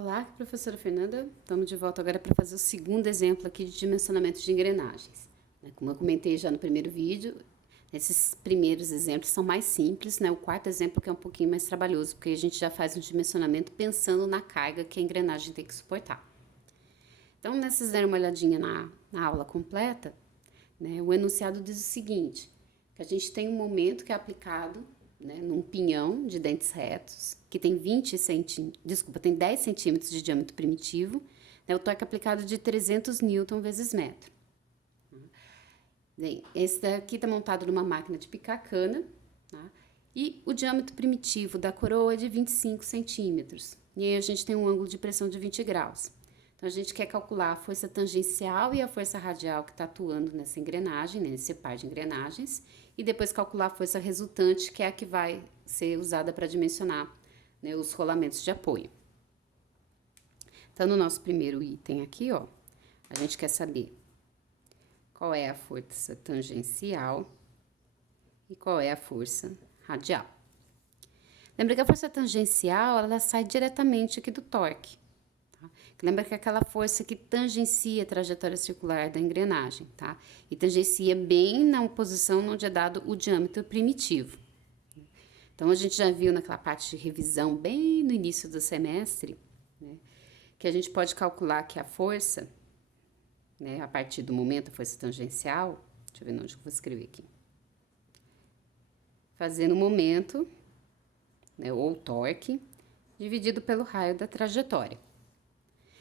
Olá, professora Fernanda. Estamos de volta agora para fazer o segundo exemplo aqui de dimensionamento de engrenagens. Como eu comentei já no primeiro vídeo, esses primeiros exemplos são mais simples, né? O quarto exemplo que é um pouquinho mais trabalhoso, porque a gente já faz um dimensionamento pensando na carga que a engrenagem tem que suportar. Então, né, vocês deram uma olhadinha na aula completa, né? O enunciado diz o seguinte, que a gente tem um momento que é aplicado, né, num pinhão de dentes retos, que tem 10 centímetros de diâmetro primitivo, né, o torque aplicado de 300 Newton vezes metro. Bem, esse daqui está montado numa máquina de picar cana, tá? E o diâmetro primitivo da coroa é de 25 centímetros. E aí a gente tem um ângulo de pressão de 20 graus. Então, a gente quer calcular a força tangencial e a força radial que está atuando nessa engrenagem, nesse par de engrenagens, e depois calcular a força resultante, que é a que vai ser usada para dimensionar, né, os rolamentos de apoio. Então, no nosso primeiro item aqui, ó, a gente quer saber qual é a força tangencial e qual é a força radial. Lembra que a força tangencial, ela sai diretamente aqui do torque. Tá? Lembra que é aquela força que tangencia a trajetória circular da engrenagem, tá? E tangencia bem na posição onde é dado o diâmetro primitivo. Então, a gente já viu naquela parte de revisão, bem no início do semestre, né, que a gente pode calcular que a força, né, a partir do momento, a força tangencial, deixa eu ver onde eu vou escrever aqui, fazendo o momento, né, ou torque, dividido pelo raio da trajetória.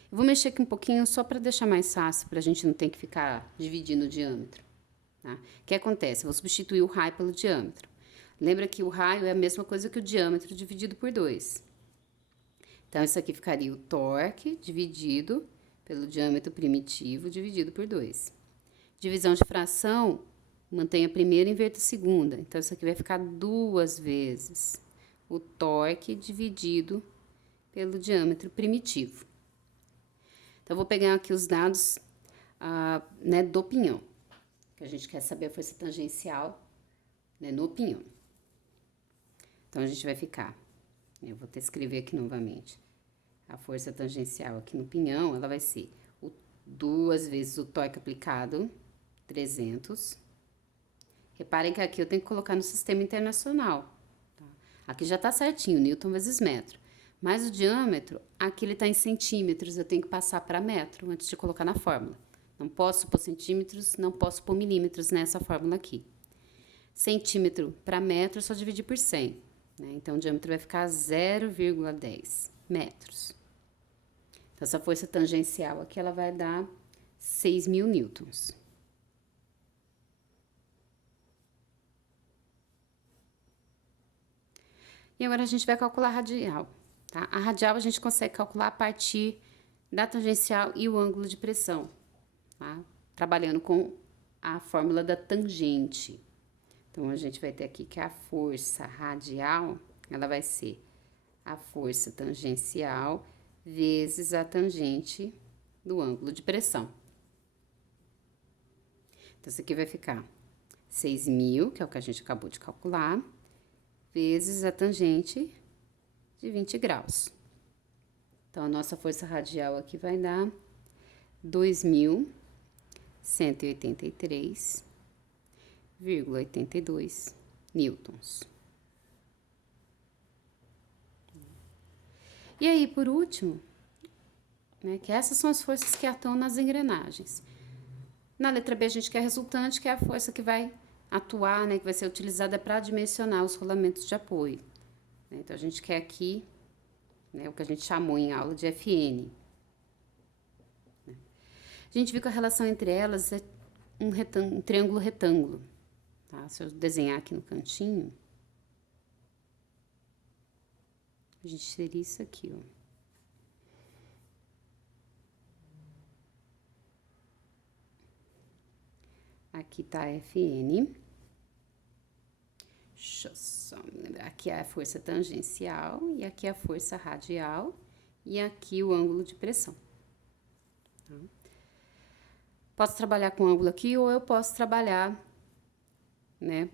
Eu vou mexer aqui um pouquinho só para deixar mais fácil, para a gente não ter que ficar dividindo o diâmetro. Tá? O que acontece? Eu vou substituir o raio pelo diâmetro. Lembra que o raio é a mesma coisa que o diâmetro dividido por 2. Então, isso aqui ficaria o torque dividido pelo diâmetro primitivo dividido por 2. Divisão de fração, mantém a primeira e inverta a segunda. Então, isso aqui vai ficar 2 vezes o torque dividido pelo diâmetro primitivo. Então, eu vou pegar aqui os dados né, do pinhão, que a gente quer saber a força tangencial, né, no pinhão. Então, a gente vai ficar, eu vou escrever aqui novamente, a força tangencial aqui no pinhão, ela vai ser 2 vezes o torque aplicado, 300. Reparem que aqui eu tenho que colocar no sistema internacional, tá? Aqui já tá certinho, Newton vezes metro. Mas o diâmetro, aqui ele está em centímetros, eu tenho que passar para metro antes de colocar na fórmula. Não posso pôr centímetros, não posso pôr milímetros nessa fórmula aqui. Centímetro para metro, é só dividir por 100, né? Então, o diâmetro vai ficar 0,10 metros. Então, essa força tangencial aqui, ela vai dar 6.000 newtons. E agora, a gente vai calcular a radial. Tá? A radial a gente consegue calcular a partir da tangencial e o ângulo de pressão, tá? Trabalhando com a fórmula da tangente. Então, a gente vai ter aqui que a força radial, ela vai ser a força tangencial vezes a tangente do ângulo de pressão. Então, isso aqui vai ficar 6.000, que é o que a gente acabou de calcular, vezes a tangente de 20 graus. Então, a nossa força radial aqui vai dar 2.183,82 newtons. E aí, por último, né, que essas são as forças que atuam nas engrenagens. Na letra B, a gente quer a resultante, que é a força que vai atuar, né, que vai ser utilizada para dimensionar os rolamentos de apoio. Então, a gente quer aqui, né, o que a gente chamou em aula de FN. A gente viu que a relação entre elas é um triângulo retângulo. Tá? Se eu desenhar aqui no cantinho, a gente teria isso aqui, ó. Aqui tá a FN. Deixa eu só me lembrar. Aqui é a força tangencial, e aqui é a força radial, e aqui o ângulo de pressão. Tá? Posso trabalhar com ângulo aqui, ou eu posso trabalhar, né,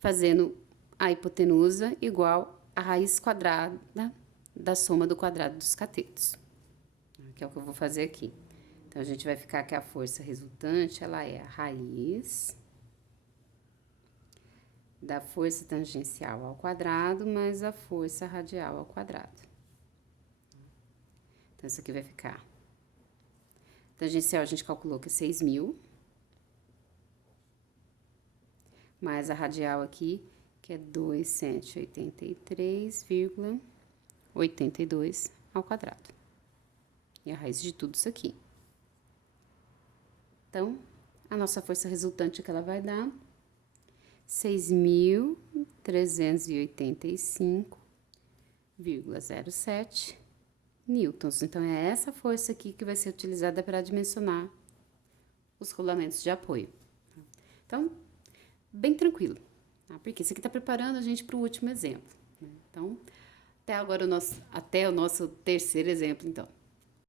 fazendo a hipotenusa igual a raiz quadrada da soma do quadrado dos catetos, que é o que eu vou fazer aqui. Então, a gente vai ficar que a força resultante, ela é a raiz da força tangencial ao quadrado mais a força radial ao quadrado. Então, isso aqui vai ficar... Tangencial, a gente calculou que é 6.000. Mais a radial aqui, que é 283,82 ao quadrado. E a raiz de tudo isso aqui. Então, a nossa força resultante que ela vai dar 6.385,07 newtons. Então, é essa força aqui que vai ser utilizada para dimensionar os rolamentos de apoio. Então, bem tranquilo, tá? Porque isso aqui tá preparando a gente para o último exemplo, né? Então, até agora até o nosso terceiro exemplo, então.